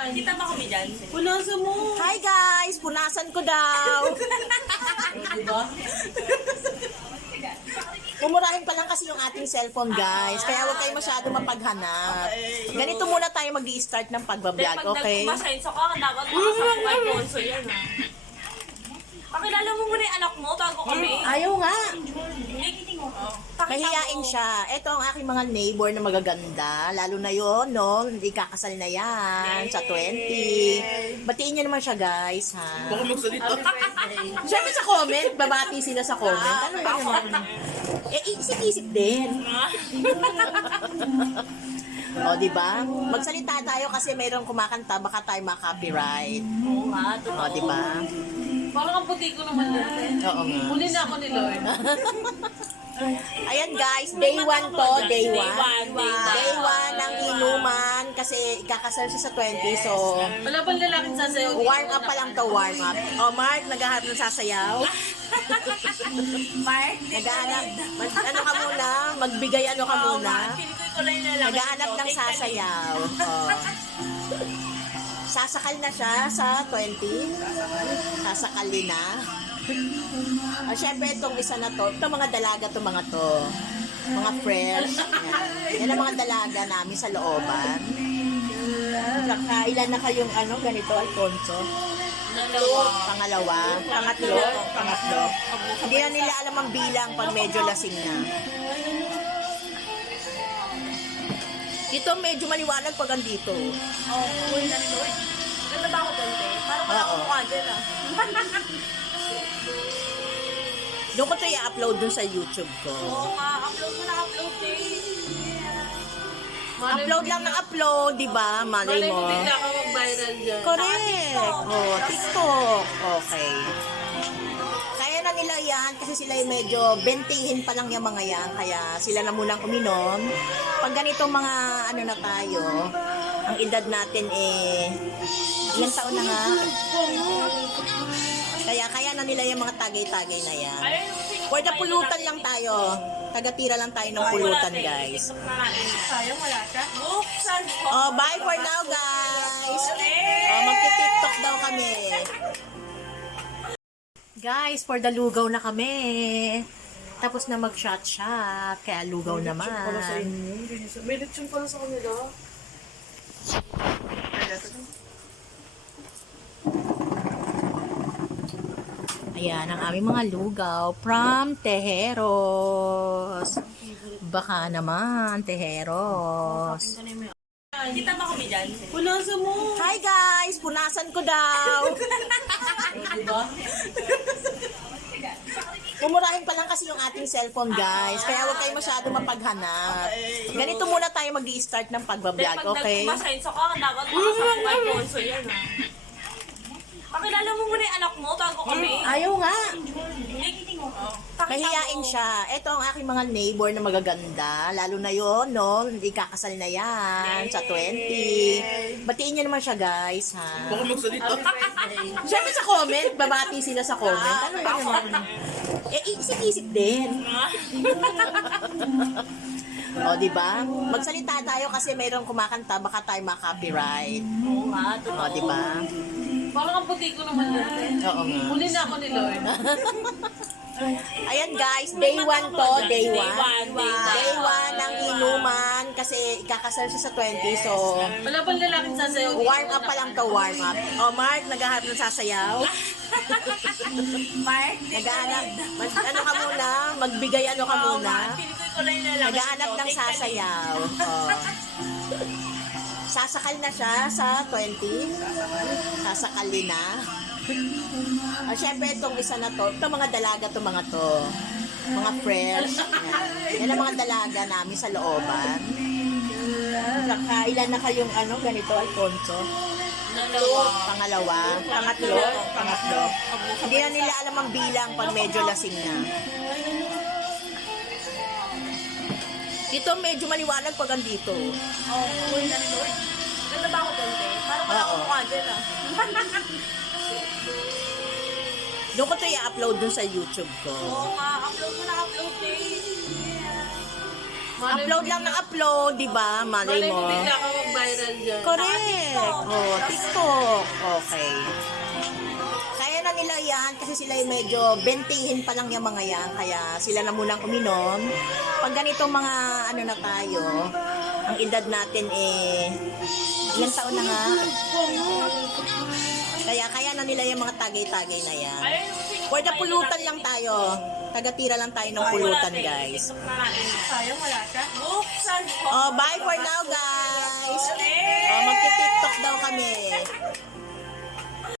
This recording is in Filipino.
Kita ba kami dyan? Punasan mo. Hi guys! Punasan ko daw! Diba? Mumurahin pa lang kasi yung ating cellphone guys. Kaya huwag kayo masyado mapaghanap. Ganito muna tayo mag-i-start ng pagbablog, okay? Pag nagkumasenso ka, dapat makasama kay Ponso yan ha. Pakilala mo muna yung anak mo bago kami. Ayaw nga. Pakita Mahihain mo. siya. Ito ang aking mga neighbor na magaganda. Lalo na yon, no? Ikakasal na yan sa 20. Batiin niyo naman siya, guys, ha? Baka magsalita. Siyempre sa comment, babati sila sa comment. Ano ba naman? Isip-isip din. O, di ba? Magsalita tayo kasi mayroong kumakanta, baka tayo ma-copyright. Oo nga, O, totoo. di ba? Parang ang puti ko naman natin. Oo nga. Huli na ako ni Lord. Ayan guys, day 1 to, day 1. Day one. Day 1 ng inuman kasi ikakasal siya sa 20, so Wala bang lalaking sasayaw dito? warm up pa lang to, warm up. O Mark, naghahanap ng sasayaw. Mark, Naghahanap, ano ka muna, magbigay ano ka muna. Ko lang yung lalaki. Naghahanap ng sasayaw. O. Sasakal na siya sa 20. Sasakali na. O, syempre itong isa na to, itong mga dalaga to mga to. Mga fresh. Yan. Yan ang mga dalaga namin sa looban. Saka ilan na kayong ano, ganito, Alfonso? Pangalawa. Pangatlo. Hindi na nila alam ang bilang pag medyo lasing na. Dito medyo maliwanag pag andito. Oo, uy, Lord. Ganda ba ako doon, te? Parang wala akong mukha dyan ah. Doon ko ito i-upload dun sa YouTube ko. Oo nga, upload mo na upload, te. Upload lang ng upload, di ba? Malay Malay mo. mo bigla ka mag-viral dyan. Correct. Oh, TikTok. Okay. Kaya na nila yan kasi sila yung medyo bentihin pa lang yung mga yan. Kaya sila na munang uminom. Pag ganitong mga ano na tayo, ang edad natin ilang taon na nga. Kaya na nila yung mga tagay-tagay na yan. For the pulutan lang tayo. Tagatira lang tayo ng pulutan, guys. Sayang wala siya. Buksan ko. Oh, bye for now, guys. Oh, magti-TikTok daw kami. Guys, for the lugaw na kami. Tapos na mag-shot-shot. Kaya lugaw naman. May lechon pala sa kanila. Ayan, ang aming mga lugaw from Tejeros. Baka naman, Tejeros. Kita ba kami dyan? Punasan mo. Hi guys! Punasan ko daw! Diba? Mumurahin pa lang kasi yung ating cellphone guys. Kaya huwag kayo masyado mapaghanap. Ganito muna tayo mag-i-start ng pagbablog, okay? Pag nagkumasenso ka, dapat makasama kay Ponso yan ha. Pakilala mo muna yung anak mo bago kami. Ayaw nga. Pakita Mahihain mo. siya. Ito ang aking mga neighbor na magaganda. Lalo na yon, no? Ikakasal na yan sa 20. Batiin niyo naman siya, guys, ha? Baka magsalita. Siyempre sa comment, babati sila sa comment. Ano ba naman? Isip-isip din. O, di ba? Magsalita tayo kasi mayroong kumakanta, baka tayo ma-copyright. Oo nga, totoo. O, di ba? Parang ang puti ko naman natin. Oo nga. Huli na ako ni Lord. Ayan guys, day 1 to, day 1. Day one. Day 1 ng inuman kasi ikakasal siya sa 20, so Wala bang lalaking sasayaw dito? warm up pa lang to, warm up. O Mark, naghahanap ng sasayaw. Mark, Naghahanap, ano ka muna, magbigay ano ka muna. ko lang yung lalaki. Naghahanap ng sasayaw. O. Sasakal na siya sa 20. Sasakali na. O, syempre itong isa na to, itong mga dalaga to mga to. Mga fresh. Yan. Yan ang mga dalaga namin sa looban. Saka ilan na kayong ano, ganito, Alfonso? Pangalawa. Pangatlo. Hindi na nila alam ang bilang pag medyo lasing na. Dito medyo maliwanag pag andito. Oo, uy, Lord. Ganda ba ako doon, te? Parang wala akong mukha dyan ah. Doon ko ito i-upload dun sa YouTube ko. Oo nga, upload mo na upload, te. Upload lang ng upload, di ba? Malay Malay mo. mo bigla ka mag-viral dyan. Correct. Oh, TikTok. Okay. Kaya na nila yan kasi sila yung medyo bentihin pa lang yung mga yan. Kaya sila na munang uminom. Pag ganito mga ano na tayo, ang edad natin ilang taon na nga. Kaya na nila yung mga tagay-tagay na yan. For the pulutan lang tayo. Tagatira lang tayo ng pulutan, guys. Sayang wala siya. Buksan ko. Oh, bye for now, guys. Oh, magti-TikTok daw kami.